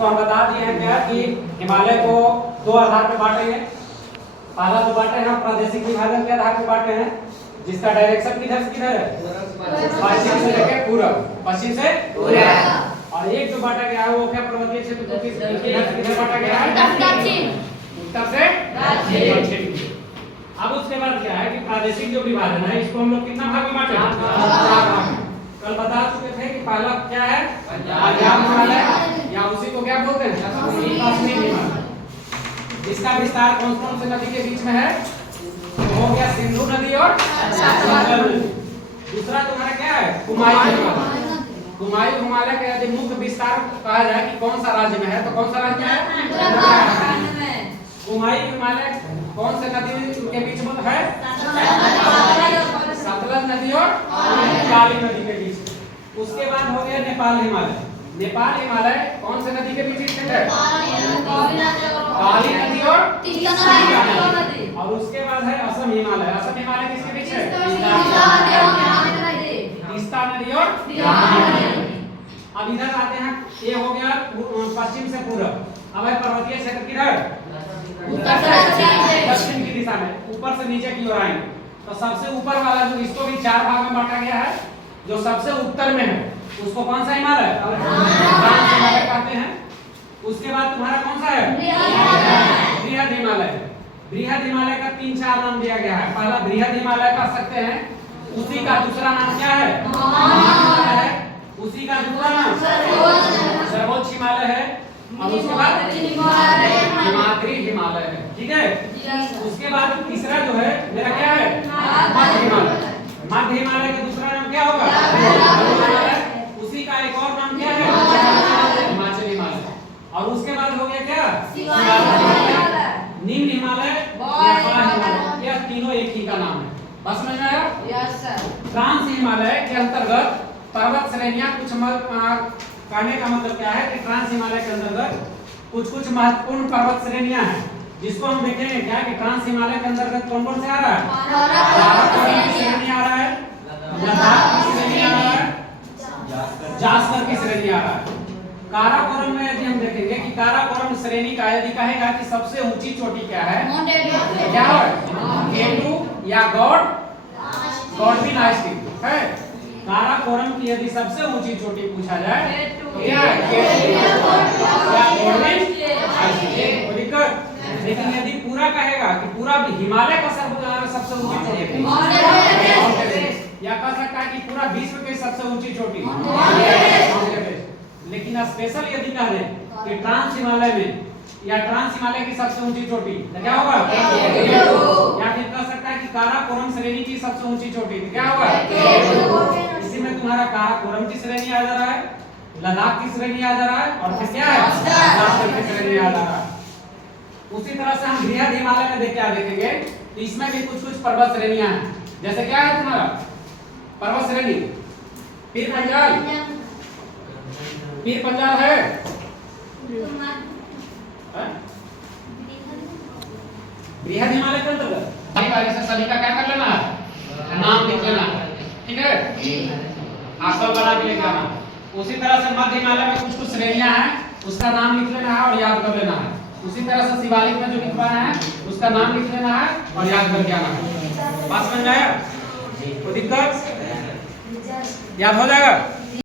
जिसको हम बता दिए हैं क्या कि हिमालय को दो आधार पर बांटेंगे। पहला तो बांटे हैं प्रादेशिक विभाजन के आधार पर बांटे हैं, जिसका डायरेक्शन किधर से किधर है, पश्चिम से लेकर पूरब, पश्चिम से पूरब। और एक जो बांटा गया है वो क्या पर्वतीय क्षेत्र को किधर से किधर बांटा गया है, उत्तर से दक्षिण। अब उसके बाद क्या है कि प्रादेशिक जो विभाजन है इसको हम लोग कितना भाग में बांटे हैं, चार भाग में। कल बता चुके थे कि पहला क्या है, पंजाब हिमालय, या उसी को क्या बोलते हैं, पश्चिमी हिमालय, जिसका विस्तार कौन कौन से नदी के बीच में है, हो गया सिंधु नदी और सतलज नदी। दूसरा तुम्हारा क्या है, कुमायूं हिमालय। कुमायूं हिमालय का यदि मुख्य विस्तार कहा जाए कि कौन सा राज्य में है तो कौन सा राज्य है, कुमायूं हिमालय कौन से नदी के बीच में है, सतलज नदी और काली नदी के बीच। उसके बाद हो गया नेपाल हिमालय। नेपाल हिमालय कौन से नदी के बीच स्थित है, काली नदी और नदी। और उसके बाद है असम हिमालय। असम हिमालय किसके बीच है, तीस्ता नदी और। अब इधर आते हैं, ये हो गया पश्चिम से पूरब। अब है पर्वतीय क्षेत्र किधर, उत्तर से दक्षिण की दिशा में, ऊपर से नीचे की ओर आएंगे। तो सबसे ऊपर वाला जो, इसको भी चार भाग में बांटा गया है। जो सबसे उत्तर में है उसको कौन सा हिमालय, ट्रांस हिमालय कहते हैं। उसके बाद तुम्हारा कौन सा है, बृहद हिमालय। बृहद हिमालय का तीन चार नाम दिया गया है। पहला बृहद हिमालय कह सकते हैं, उसी का दूसरा नाम क्या है, उसी का दूसरा नाम सर्वोच्च हिमालय है। और उसके बाद हिमाद्री हिमालय है, ठीक है। उसके बाद तीसरा जो है मेरा क्या है, मध्य हिमालय। मध्य हिमालय का दूसरा नाम क्या होगा, उसी का एक और नाम क्या है, हिमाचल हिमालय। और उसके बाद हो गया क्या, निम्न हिमालय, हिमालय। यह तीनों एक ही का नाम है, बस में आया। ट्रांस हिमालय के अंतर्गत पर्वत श्रेणियां कुछ कहने का मतलब क्या है कि ट्रांस हिमालय के अंतर्गत कुछ कुछ महत्वपूर्ण पर्वत श्रेणियां हैं, जिसको हम देखेंगे क्या कि ट्रांस हिमालय के अंतर्गत कौन कौन से आ रहा है, काराकोरम की श्रेणी आ रहा है, लद्दाख की श्रेणी आ रहा है, जास्कर की श्रेणी आ रहा है। काराकोरम में यदि हम देखेंगे कि काराकोरम श्रेणी का यदि कहेगा कि सबसे ऊंची चोटी क्या है, क्या है, केटू या गॉडविन आइसक्रीम है। काराकोरम की यदि सबसे ऊंची चोटी पूछा जाए तो क्या है, लेकिन यदि पूरा कहेगा कि पूरा हिमालय का सबसे ऊंची चोटी, या कह सकता है कि पूरा विश्व के सबसे ऊंची चोटी, लेकिन स्पेशल यदि कह दे कि ट्रांस हिमालय में या ट्रांस हिमालय की सबसे ऊंची चोटी तो क्या होगा, या फिर कह सकता है कि काराकोरम श्रेणी की सबसे ऊंची चोटी तो क्या होगा। इसी में तुम्हारा काराकोरम की श्रेणी आ जा रहा है, लद्दाख की श्रेणी आ जा रहा है, और फिर क्या है, जास्कर की श्रेणी आ जा रहा है। उसी तरह से हम बृहद हिमालय में क्या देखेंगे तो इसमें भी कुछ कुछ पर्वत श्रेणियां हैं। जैसे क्या है तुम्हारा पर्वत श्रेणी, पीर पंजाल है, बृहद हिमालय के अंतर्गत बारी से सभी का क्या कर लेना है, नाम लिख लेना है, ठीक है, आंसर बना के लेके आना। उसी तरह से मध्य हिमालय में कुछ कुछ श्रेणियां हैं, उसका नाम लिख लेना है और याद कर लेना है। उसी तरह से शिवालिक में जो लिखवाना है उसका नाम लिख लेना है और याद करके आना है। बात समझ में आया, कोई दिक्कत, याद हो जाएगा।